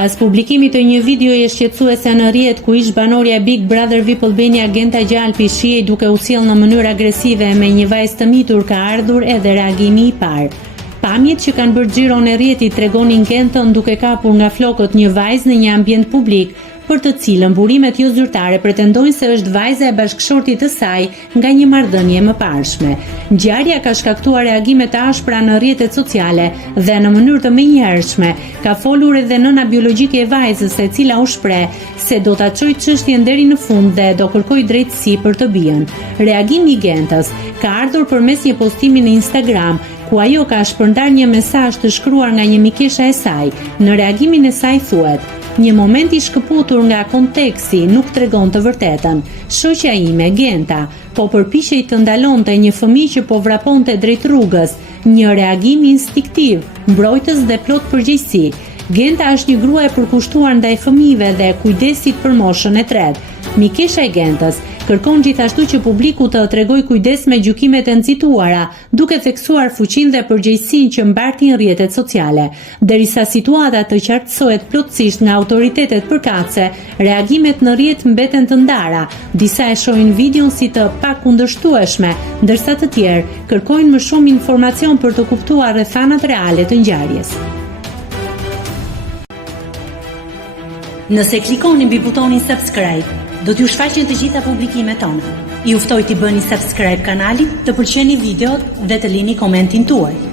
Pas publikimit të një videoje shqetësuese në rrjet ku ish banorja e Big Brother VIP Albania Genta Gjalpi shihej duke u sjellë në mënyrë agresive me një vajzë të mitur, ka ardhur edhe reagimi i parë. Pamjet që kanë bërë xhiron e rrjetit tregonin Gentën duke kapur nga flokët një vajzë në një ambient publik, për të cilën burimet jo zyrtare pretendojnë se është vajza e bashkëshortit të saj nga një marrëdhënie më parshme. Ngjarja ka shkaktuar reagime të ashpra në rrjetet sociale dhe në mënyrë të menjëhershme ka folur edhe nëna biologjike e vajzës, e cila u shpreh se do ta çojë çështjen deri në fund dhe do kërkojë drejtësi për të bijën. Reagimi i Gentës ka ardhur përmes një postimi në Instagram, ku ajo ka shpërndar një mesazh të shkruar nga një mikesha e saj. Në reagimin e saj thuhet: "Një moment i shkëputur nga konteksti nuk tregon të vërtetën. Shoqja ime, Genta, po përpiqej të ndalonte një fëmijë që po vraponte drejt rrugës, një reagim instiktiv, mbrojtës dhe plot përgjegjësi. Genta është një grua e përkushtuar ndaj fëmijëve dhe kujdesit për moshën e tretë." Mikesha e Gentës kërkon gjithashtu që publiku të tregojë kujdes me gjykimet e nxituara, duke theksuar fuqinë dhe përgjegjësinë që mbartin rrjetet sociale. Derisa situata të qartësohet plotësisht nga autoritetet përkatëse, reagimet në rrjet mbeten të ndara. Disa e shohin videon si të pakundërshtueshme, ndërsa të tjerë kërkojnë më shumë informacion për të kuptuar rrethanat reale të ngjarjes. Nëse klikoni mbi butonin subscribe, do t'ju shfaqen të gjitha publikimet tona. Ju ftoj t'i bëni subscribe kanalit, të pëlqeni videot dhe të lini komentin tuaj.